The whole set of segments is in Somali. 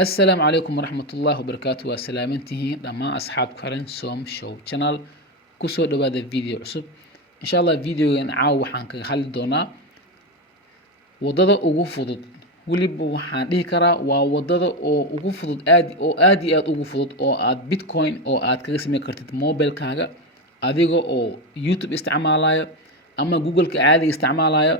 السلام عليكم ورحمة الله وبركاته وسلامته لما أصحاب كارن سوم شو channel كسو دبادة فيديو عصب إن شاء الله فيديو عاو waxaan kaga hadli doonaa wadada ugu fudud waliba waxaan dhihi karaa waa wadada oo ugu fudud aad iyo aad ugu fudud oo aad bitcoin oo aad kaga sameyn kartid mobilkaaga adiga oo YouTube isticmaalayo ama Google-ka caadiga isticmaalayo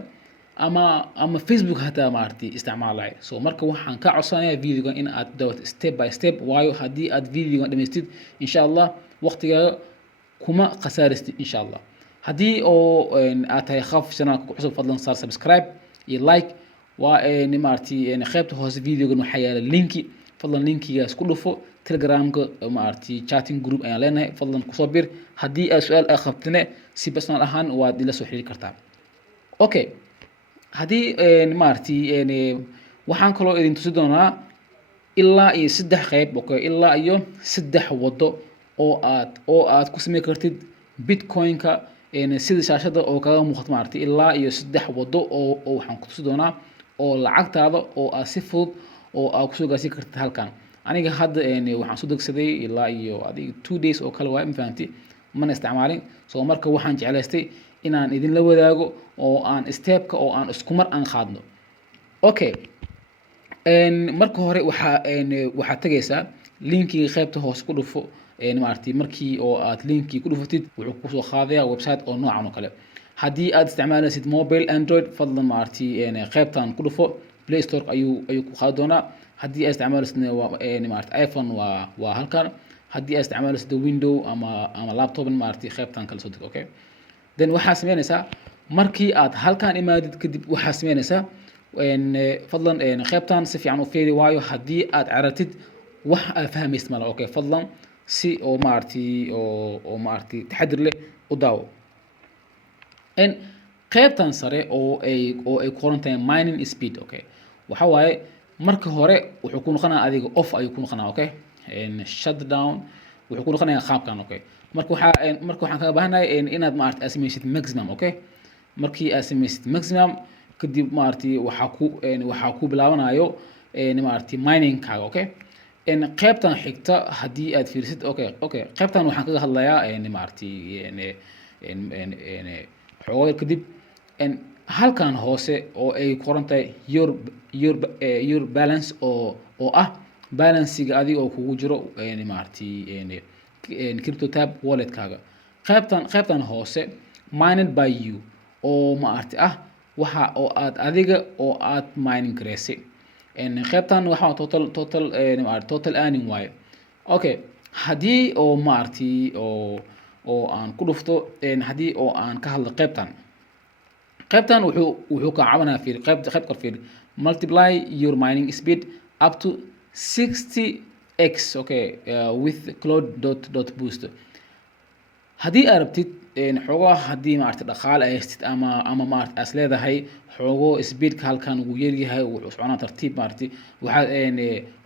ama Facebook hataa maartay isticmaalayo so marka waxaan ka codsanayaa video in aad dawat step by step waayo hadii aad video dhameystid insha Allah waqtigaaga kuma khasaaristid insha Allah hadii oo aad tahay khaf channelka ku cusub fadlan saar subscribe iyo like waa maartay qaybta hoose videogan waxa yaala linki fadlan linkiga isku dhufo telegramka maartay chatting group ayaan leenahay fadlan ku soo bir hadii aad su'aal qabtine si personal ahaan waad ila soo xiriiri kartaa okay hadii maartay waxaan kaloo idin tusi doonaa ilaa iyo 3 qayb okay ilaa iyo 3 wado oo aad ku sameyn kartid bitcoin-ka sida shaashada oo kaga muuqato maartay ilaa iyo 3 wado oo waxaan ku tusi doonaa oo lacagtaada oo aad si fudud oo aad ku soo gaarsiin kartid halkan aniga hadda waxaan soo degsaday ilaa iyo adiga 2 days oo kale waa ma fahanti mana isticmaalin soo marka waxaan jeclaystay inaan idin la wadaago oo aan stepka oo aan isku mar aan qaadno okay marka hore waxa tagaysaa linkiga qaybta hoose ku dhufo maartay markii oo aad linki ku dhufatid wuxuu ku soo qaadayaa website oo noocan oo kale hadii aad isticmaalaysid mobile android fadlan maartay qaybtan ku dhufo play store ayuu ku qaadi doonaa hadii aad isticmaalaysid maartay iphone waa halkan hadii aad isticmaalaysid window ama laptop maartay qaybtan kala soo deg okay then waxaa sameynaysaa markii aad halkan imaadid kadib waxaa sameynaysaa fadlan qaybtan si fiican u fiiri waayo hadii aad caratid wax aad fahmaysid ma okay fadlan si oo maartay taxadir leh u daawo qaybtan sare oo ay qoran tahay mining speed okay waxa waaye marka hore wuxuu ku noqonayaa adiga off ayuu ku noqonayaa okay shut down wuxuu ku noqonayaa qaabkan okay marka waxaan kaga baahanahay inaad maartay samaysid maximum okay markii aad samaysid maximum kadib maartay waxa ku bilaabanayo maartay mining kaaga okay qaybtan xigta hadii aad fiirsid okay qaybtan waxaan kaga hadlayaa maartay xoogay kadib halkan hoose oo ay qoran tahay your balance oo ah balancega adiga oo kugu jiro maartay crypto tab wallet kaaga qaybtan hoose mined by you oo maartay waxa oo aad adiga oo aad mining gareysay qaybtan waxa total earning waaye okay hadii oo maartay oo aan ku dhufto hadii oo aan ka hadlo qaybtan wuxuu ka caawinayaa qayb kor fiir multiply your mining speed up to 60x okay with cloud.boost hadii aad rabtid xogaa hadii maartay dhaqaale ay haystid ama maartay as leedahay xogo speedka halkan ugu yar yahay wuxuu soconaa tartiib maartay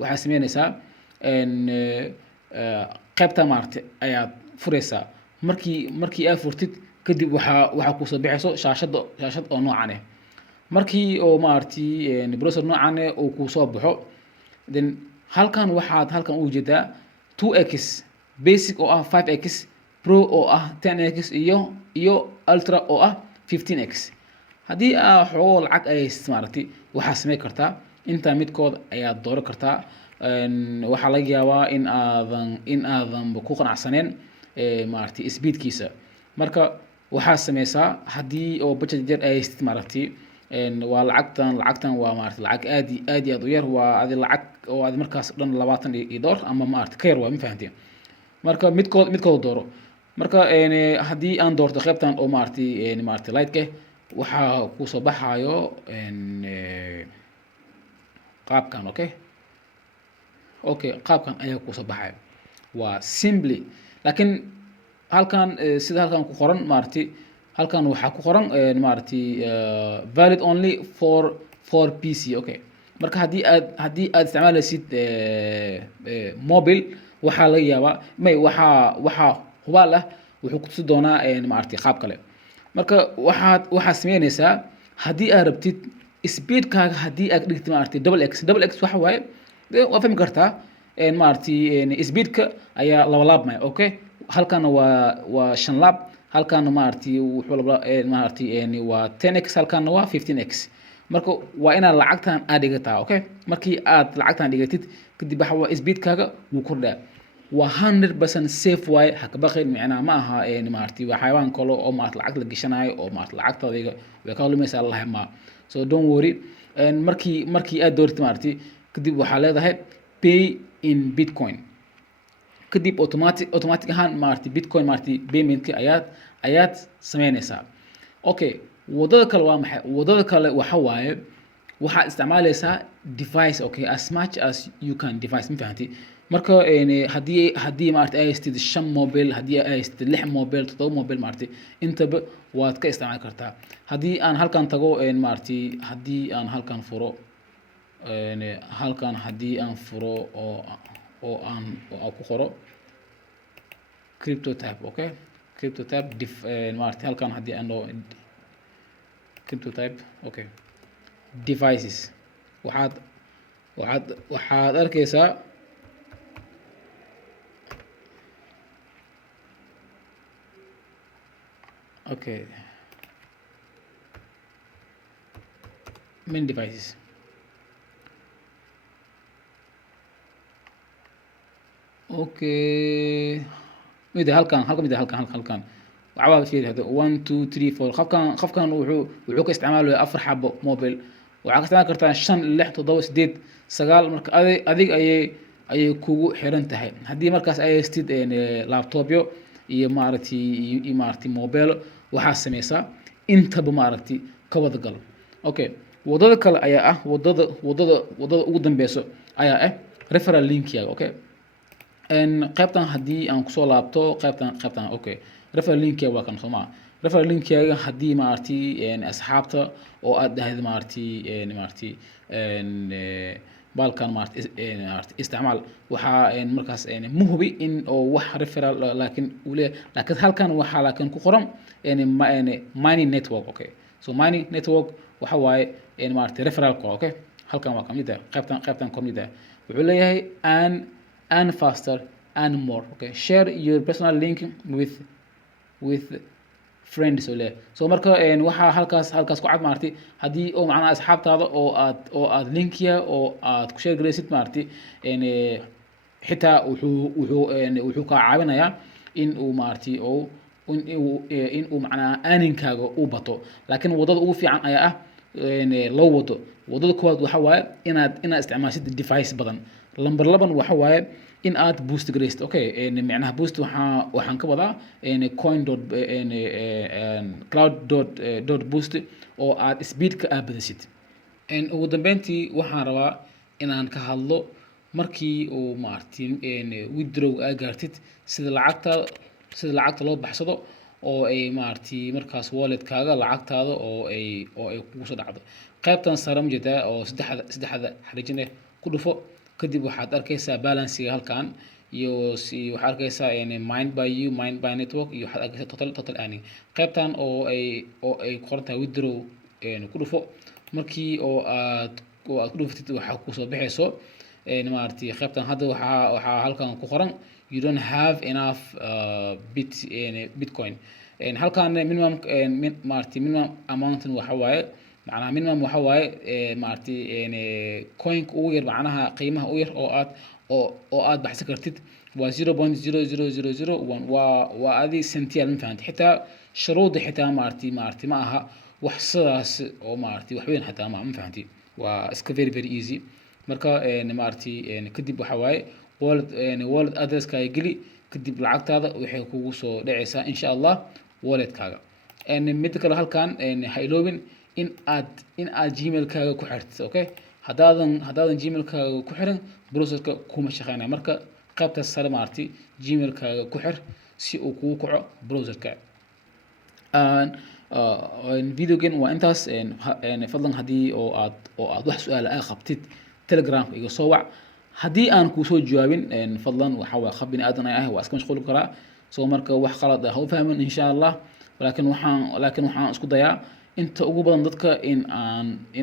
waxa sameynaysaa qaybta maartay ayaad furaysaa markii aad furtid kadib waxa ku soo bixayso shaashad oo noocan ah markii oo maartay browser noocan ah oo ku soo baxo then halkan waxaad halkan u jeedaa 2x basic oo ah 5x pro oo ah 10x iyo ultra oo ah 15x hadii aad xogo lacag ay isticmaaltay waxa sameey kartaa inta midkood ayaad dooran kartaa waxa laga yaabaa in aadan ku qanacsaneen maartay speedkiisa marka waxa sameeysaa hadii oo budget jar ay isticmaaltay waa lacagtan waa maartay lacag aad u yar waa adi lacag oo aad markaas dhan $20 ama maartay ka yar waa ma fahanteen marka midkood dooro marka hadii aan doorto qaybtan oo maartay light-ka waxa ku soo baxayo qaabkan okay qaabkan ayaa ku soo baxayo waa simply laakiin halkan sida halkan ku qoran maartay halkan waxa ku qoran maartay valid only for PC okay marka hadii aad isticmaalaysid mobile waxa laga yaabaa waxa hubaal ah wuxuu ku tusi doonaa maartay qaab kale marka waxa sameynaysaa hadii aad rabtid speedkaaga hadii aad dhigtid maartay double x waxa waaye waa fahmi kartaa maaragtay speedka ayaa laba laabmaya okay halkana waa 5 laab halkana maaragtay wuxuu maaragtay waa 10x halkana waa 15x marka waa inaad lacagtan aad dhigataa okay markii aad lacagtan dhigatid kadib waxa waa speedkaaga wuu kordhaa waa 100% safe way haka baqin macna ma aha maaragtay waxyaaban kale oo maaragtay lacag la gashanayo oo maaragtay lacagtaada way ka lumaysaa Allah ma so don't worry markii aad doortid maaragtay kadib waxaa leedahay pay in bitcoin kadib automatic ahaan maaragtay bitcoin maaragtay paymentka ayaad sameynaysaa okay wadada kale waa maxay wadada kale waxa waaye waxaad isticmaalaysaa device okay as much as you can device ma fahanti marka haddii maaragtay ay haystid 5 mobile haddii ay haystid 6 mobile 7 mobile maaragtay intaba waad ka isticmaali kartaa haddii aan halkan tago maaragtay haddii aan halkan furo halkan haddii aan furo oo aan ku qoro crypto tab okay crypto tab maaragtay halkan haddii aan crypto type okay devices waxaad arkaysaa okay main devices okay mid halkan waxaa fiir hada 1 2 3 4 qofkan wuxuu ka isticmaalayaa 4 xabo mobile waxaa ka isticmaali kartaa 5 6 7 8 9 marka adig ayay kugu xiran tahay haddii markaas ay haystid laptopyo iyo maaragtay mobile waxaa sameysaa intaba maaragtay ka wada gal okay wadada kale ayaa ah wadada ugu dambeyso ayaa ah referral linkiga okay qaybtan haddii aan kusoo laabto qaybtan okay referral linkiga waa kan Soomaa referral linkiga haddii maaragtay asxaabta oo aad dhahayd maaragtay balkan maaragtay isticmaal waxaa markaas muhubi in oo wax referral laakiin halkan waxaa laakiin ku qoran mining network okay so mining network waxa waaye maaragtay referral okay halkan waa kamid ah qaybtan kamid ah wuxuu leeyahay and faster and more okay share your personal link with friends ole so marka waxa halkaas ku cad maartay hadii oo macna asxaabtaada oo aad linkiya oo aad ku share gareysid maartay xitaa wuxuu ka caawinayaa in uu maartay oo in uu macna aaninkaaga u bato laakiin wadada ugu fiican ayaa ah loo wadada koowaad waxa waaye inaad isticmaashid device badan lambar 2 waxa waaye in aad boost gareysid okay macnaha boost waxaan ka wadaa coin.cloud.boost oo aad speedka aad badisid ugu dambeyntii waxaan rabaa inaan ka hadlo markii uu maartay withdraw aad gaartid sida lacagta loo baxsado oo ay maartay markaas wallet-kaaga lacagtaada oo ay kugu soo dhacdo qaybtan sare ma jirtaa oo saddexda xariijin ku dhufo kadib waxaad arkaysaa balance-ga halkan iyo waxaad arkaysaa mind by you mind by network iyo waxaad arkaysaa total earning qaybtan oo ay qorantahay withdraw ku dhufo markii oo aad ku dhuftid waxa ku soo baxayso maartay qaybtan hadda waxaa halkan ku qoran you don't have enough bitcoin halkan minimum amount waxa waaye macnaha minimum waxa waaye maartay coin ugu yar macnaha qiimaha ugu yar oo aad baxsan kartid waa 0.00001 waa adi sentiyal ma fahanti xitaa shuruuda xitaa maartay ma aha wax sidaas oo maartay wax weyn xitaa ma fahanti waa iska very easy marka maartay kadib waxa waaye wallet address ka geli kadib lacagtaada waxay kugu soo dhacaysaa insha Allah wallet-kaaga mid kale halkan ha iloobin in aad gmail-kaaga ku xirtid okay hadaadan gmail-kaaga ku xiran browser-ka kuma shaqeynaya marka qaybta sare maartay gmail-kaaga ku xir si uu kugu kaco browser-ka videogan waa intaas fadlan haddii oo aad wax su'aal ah qabtid telegram iga soo wac haddii aan ku soo jawaabin fadlan waxa waa khabin aadan ay waa iska mashquul karaa soo marka wax qalad ah u fahmin insha Allah laakiin waxaan isku dayaa inta ugu badan dadka in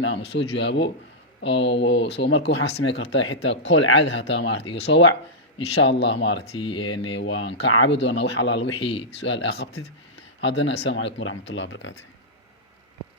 aan soo jawaabo oo soo marka waxaa sameyn kartaa xitaa call caadi hataa maaragtay iga soo wac insha allah maaragtay waan ka caabi doonaa wax alaala wixii su-aal aa qabtid haddana assalaamu calaykum waraxmatullahi wabarakaatu